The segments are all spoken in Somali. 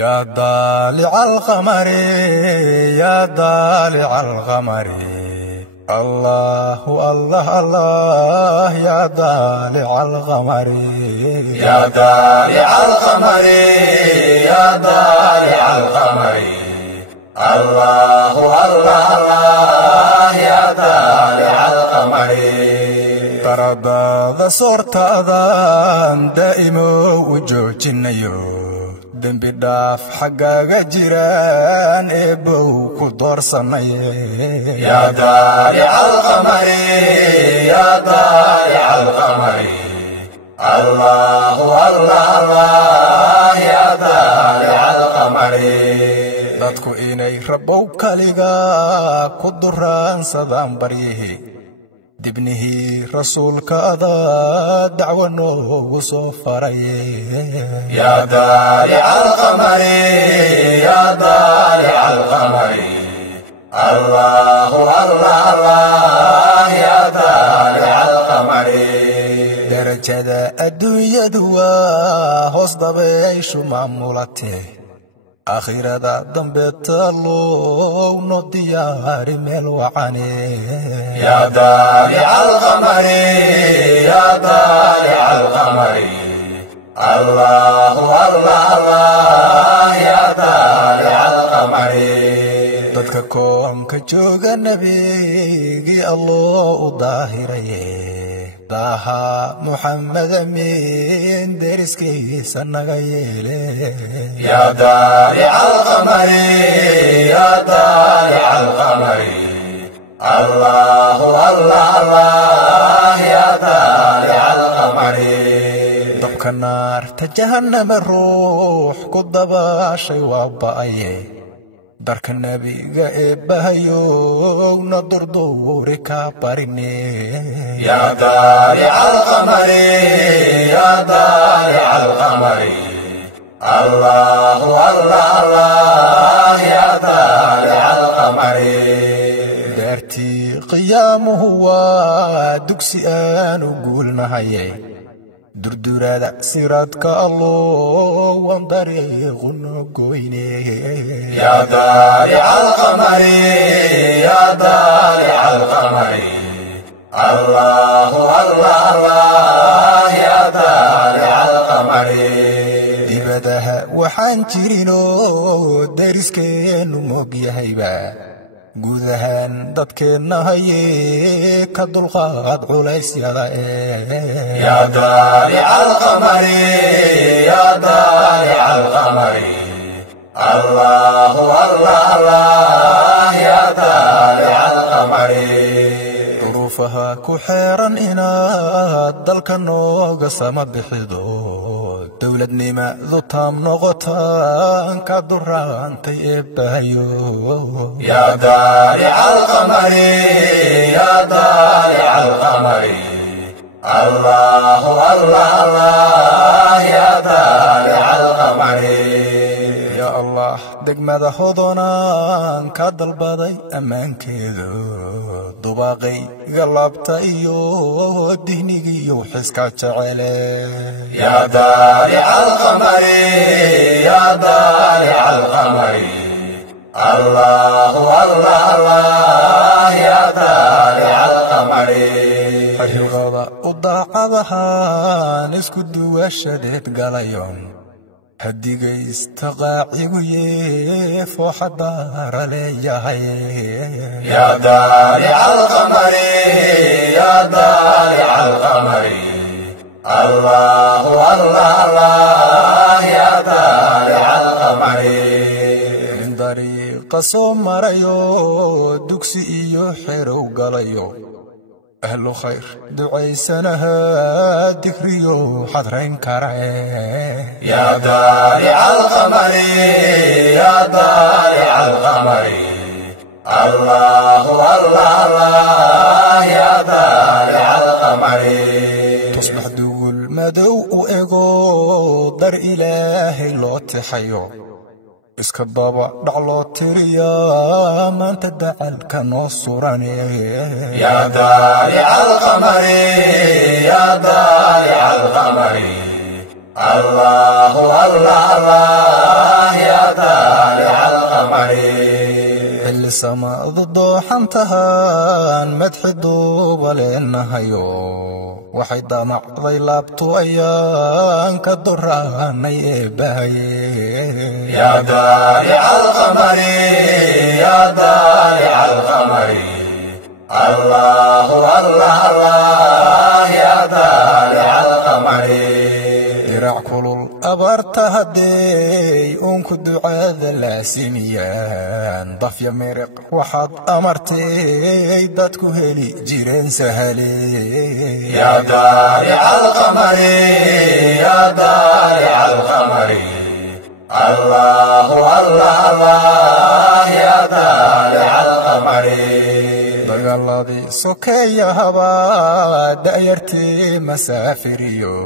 يا ضالع القمر يا ضالع القمر الله الله الله يا ضالع القمر يا ضالع القمر يا ضالع القمر الله الله الله يا ضالع القمر ترى صورت أذان دائم وجوجنيو دنبي داف حقاق جيران إبو كدور صنعي يا ضالع القمر يا ضالع القمر الله الله الله يا ضالع القمر dadku inay rabow kaliga ku duraan sadaan baryihi dibnihi rasuulka ada dacwo noogu soo faray ya ضالع القمر ya ضالع القمر الله الله الله ya ضالع القمر darajada adduunyadu waa hoos dabayshu maamulatee آخرة ضمبت الله نضيار ملوعني يا ضالع القمر يا ضالع القمر الله الله الله يا ضالع القمر تذكركم كجوج النبي الله ظاهريه ضاها محمد من درسكي سنغيله يا ضالع القمر يا ضالع القمر الله الله الله يا ضالع القمر ضبك النار تجهنم الروح كضبا شي وبايه درك النبي بهيو نضر دورك بارني يا ضالع القمر يا ضالع القمر الله الله الله يا ضالع القمر دارتي قيامه ودكسي أنا قولنا هاي دردورة سيراتك الله وانطريق نقويني يا ضالع القمر يا ضالع القمر الله الله الله يا ضالع القمر دبدها وحانجرينو دارسكينو موقيا هيبا gudahan dadkeena haye ka dulqaad culaysyada ya ضالع القمر ya ضالع القمر الله الله الله ya ضالع القمر ظروفها كحيران inaad dalka nooga sama bixido dawladnima dutam noqotaan ka duraantay eebahayo ya ضالع القمر ya ضالع القمر الله الله الله ya ضالع القمر ya allah degmada hodonaan ka dalbaday ammaankeedu dubaaqay galabta iyo dihnigiiyo xiska jecele ya ضالع القمر ya ضالع القمر الله الله الله ya ضالع القمر xiriirada u daacadahan isku duwashadeed galayon hadigaysta qaacigu yeefo xabaara leeyahay ya ضالع القمر ya ضالع القمر الله الله الله ya ضالع القمر من طريق سمريو دكسي iyo xerow galayo أهل خير دعي سنها ذكريو حضرين كرعي يا ضالع القمر يا ضالع القمر الله الله الله يا ضالع القمر تصبح دول مدو وإيغو در إلهي لو تحيو iska baba dhaclo tiriya maanta dacalka noo surane ya ضالع القمر ya ضالع القمر الله الله الله يا xilli samaadu dooxantahaan madxi duuba leenahayo waxay damacday laabtu ayaan ka doraanay eebbahaye yaa daalica alqamari yaa daalica alqamari allahu allah allah yaa daalica alqamari dirac kulul abaarta haddey uunku ducaada laasimiyaan dafya miriq waxaad amartay dadku heli jireen sahale yaa daalica alqamari yaa daalica alqamari allahu allah allah yaa daalica alqamari dagaaladii sokeeyahaba da'yartii masaafiriyo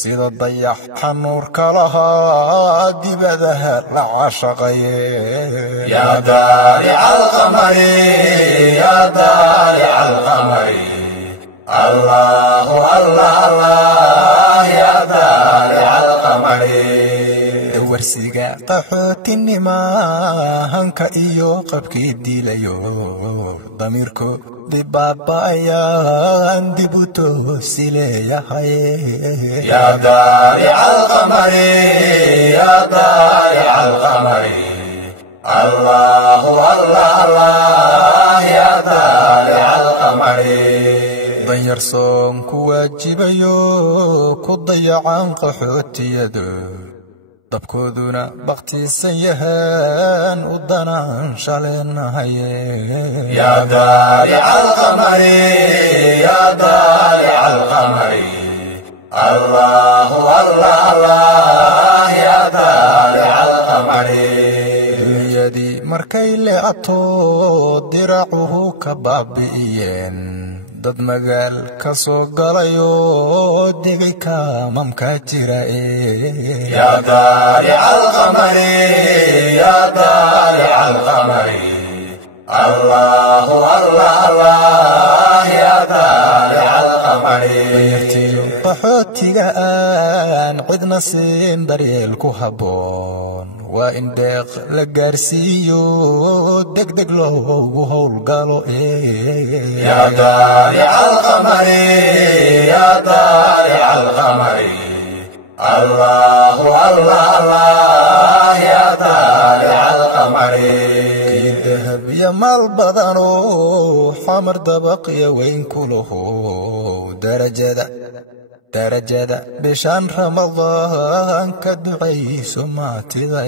sida dayax xanuurka lahaa dibadaha la caashaqaye yaa daalica alqamari yaa daalica alqamari allahu allah allah yaa daalica alqamari warsiga qaxootinima hanka iyo qabkii dilayo damiirko dibaaba'ayaan dib u toosi leeyahay yaa daalica alqamari yaa daalica alqamari allahu allah allah yaa daalica alqamari danyar soon ku waajibayo ku dayacan qaxootiyadu dabkooduna baktiisan yahaan u danaan shaleenahaye yaa daalica alqamari yaa daalica alqamari allahu allah allah yaa daalica alqamari dunyadii markay leecato diracuhu ka baabi'iyeen dad magaal ka soo galayo digay kaamamka jira yaa daalica alqamari yaa daalica alqamari allahu allah allah yaa daalica alqamari yartiyo qaxootiga aan cidna siin daryeel ku habboon waa in deeq la gaarsiiyo degdeg loogu howlgalo yaa daalica alqamari yaa daalica alqamari allahu allah allah yaa daalica alqamari kii dahab iyo maal badano xamar dabaqya weyn ku laho darajada bishaan ramadaan ka ducayso maatida